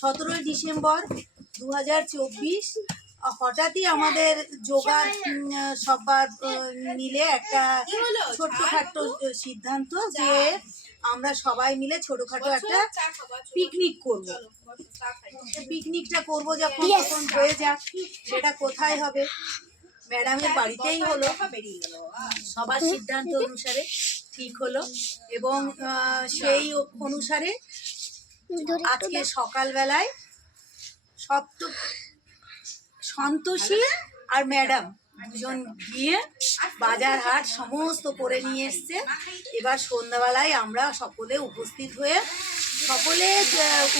17 December 2024 হঠাৎই আমাদের যোগা সবার মিলে একটা ছোট্টখাটো সিদ্ধান্ত যে আমরা সবাই মিলে ছোটখাটো একটা পিকনিক করব। পিকনিকটা করব যখন তখন হয়ে যাক, সেটা কোথায় হবে? ম্যাডামের বাড়িতেই হলো, সবার সিদ্ধান্ত অনুসারে ঠিক হলো এবং সেই অনুসারে আজকে সকালবেলায় সন্তোষী আর ম্যাডাম দুজন গিয়ে বাজার হাট সমস্ত করে নিয়ে এসছে। এবার সন্ধ্যাবেলায় আমরা সকলে উপস্থিত হয়ে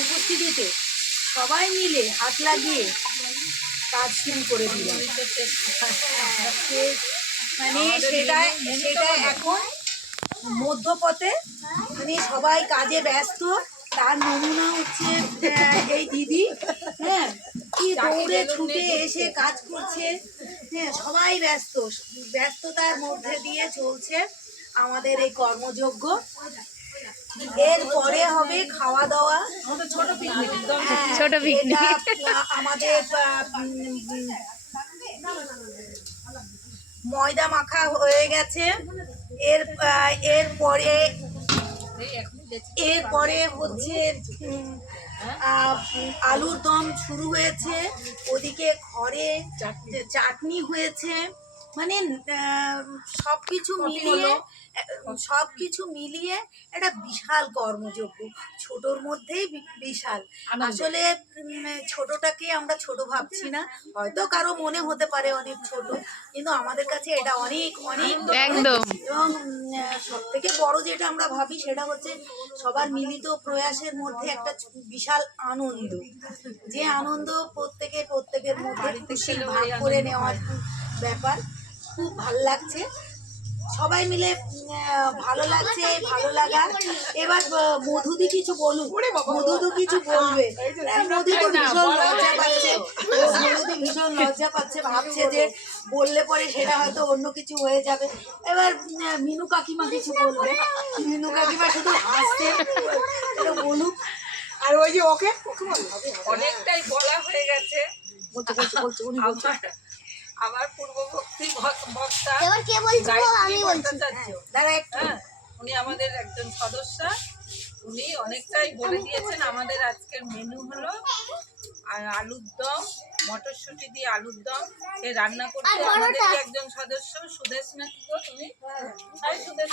উপস্থিতিতে সবাই মিলে হাত লাগিয়ে কাজ শুরু করে দিলাম। মানে সেটা এখন মধ্যপথে, মানে সবাই কাজে ব্যস্ত। তার নমুনা হচ্ছে এই দিদি, হ্যাঁ, কি দৌড়ে ছুটে এসে কাজ করছে। হ্যাঁ, সবাই ব্যস্ততার মধ্যে দিয়ে চলছে আমাদের এই কর্মযজ্ঞ। এরপরে হবে খাওয়া দাওয়া, ছোট পিকনিক। আমাদের ময়দা মাখা হয়ে গেছে। এরপরে হচ্ছে আলুর দম শুরু হয়েছে, ওদিকে ঘরে চাটনি হয়েছে। মানে সবকিছু মিলিয়ে একটা বিশাল কর্মযজ্ঞ, ছোটর মধ্যেই বিশাল। আসলে ছোটটাকে আমরা ছোট ভাবছি না, হয়তো কারো মনে হতে পারে অনেক ছোট, কিন্তু আমাদের কাছে এটা অনেক অনেক একদম। এবং সব থেকে বড় যেটা আমরা ভাবি সেটা হচ্ছে সবার মিলিত প্রয়াসের মধ্যে একটা বিশাল আনন্দ, যে আনন্দ প্রত্যেকের মধ্যে খুশি ভাগ করে নেওয়ার ব্যাপার। খুব ভালো লাগছে, সবাই মিলে ভালো লাগছে। ভালো লাগা। এবার মধুদি কিছু বলুক, মধুদি কিছু বলবে। মধুদি ভীষণ লজ্জা পাচ্ছে, ভাবছে যে বললে পরে সেটা হয়তো অন্য কিছু হয়ে যাবে। এবার মিনু কাকিমা কিছু বলবে। মিনু কাকিমা শুধু হাসছে, বলুক। আর ওই যে ওকে অনেকটাই বলা হয়ে গেছে। আমার পূর্ববর্তী বক্তা উনি আমাদের একজন সদস্য, উনি অনেকটাই বলে দিয়েছেন। আমাদের আজকের মেনু হলো আলুর দম, মটরশুঁটি দিয়ে আলুর দম। সে রান্না করতে আমাদের একজন সদস্য সুদেশনা, কি গো তুমি?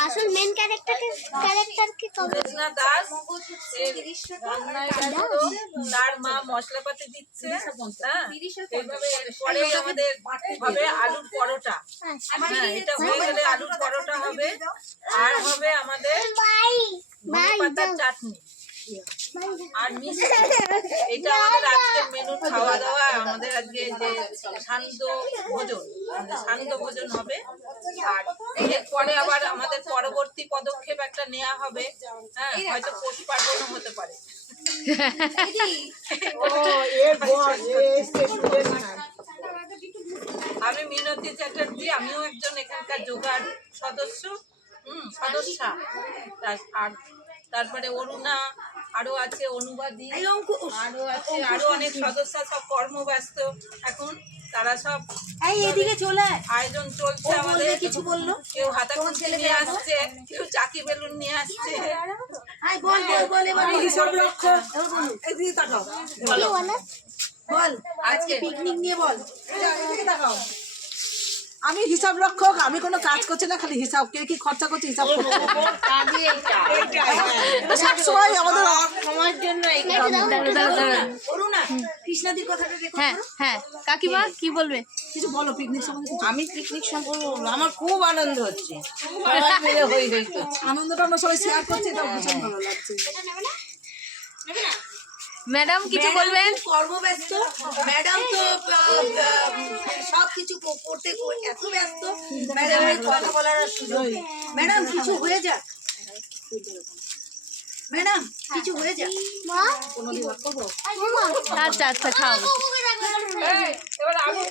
আসল মেন ক্যারেক্টার কি সুদেশনা দাস, তার মা মশলাপাতি দিচ্ছে। এইভাবে এরপরে আমাদের হবে আলুর পরোটা। হ্যাঁ, এটা হয়ে গেলে আলুর পরোটা হবে। আর হবে আমাদের পাতার চাটনি আর মিষ্টি। এটা আমাদের আজকের মেনুর খাওয়া দাওয়া। আমাদের আজকে যে সান্ধ্য ভোজন হবে। আর এরপরে আবার আমাদের পরবর্তী পদক্ষেপ একটা নেওয়া হবে। হ্যাঁ, হয়তো পৌষ পার্বণও হতে পারে। আমি মিনতি চ্যাটার্জি, আমিও একজন এখানকার যোগার সদস্যা। আর তারপরে অরুণা, আরো আছে অনুবাদী, আরো অনেক সদস্য, সব কর্মব্যস্ত এখন। তারা সব এদিকে চলে আয়োজন চলছে আমাদের। কিছু বললো, কেউ হাতা খুন্তি নিয়ে আসছে, কেউ চাকি বেলুন নিয়ে আসছে। বল আজকে পিকনিক নিয়ে বল। আমি হিসাব রক্ষক, আমি কোনো কাজ করছি না, খালি হিসাব, কে কি খরচা করছে হিসাব করছি। সবসময় আমাদের সময়ের জন্য কৃষ্ণাদির কথাটা রেকর্ড করো। হ্যাঁ কাকিমা কি বলবে? কিছু বলো পিকনিক সম্বন্ধে। আমি পিকনিক সম্পর্কে আমার খুব আনন্দ হচ্ছে। আনন্দটা আমরা সবাই শেয়ার করছি, এটা ভীষণ ভালো লাগছে। ম্যাডাম কিছু বলবেন? কর্মব্যস্ত ম্যাডাম তো সবকিছু করতে এত ব্যস্ত, ম্যাডামের কথা বলার সুযোগ নেই। ম্যাডাম কিছু হয়ে যাক, ম্যাডাম কিছু হয়ে যাক। আচ্ছা খাও। এবার আমি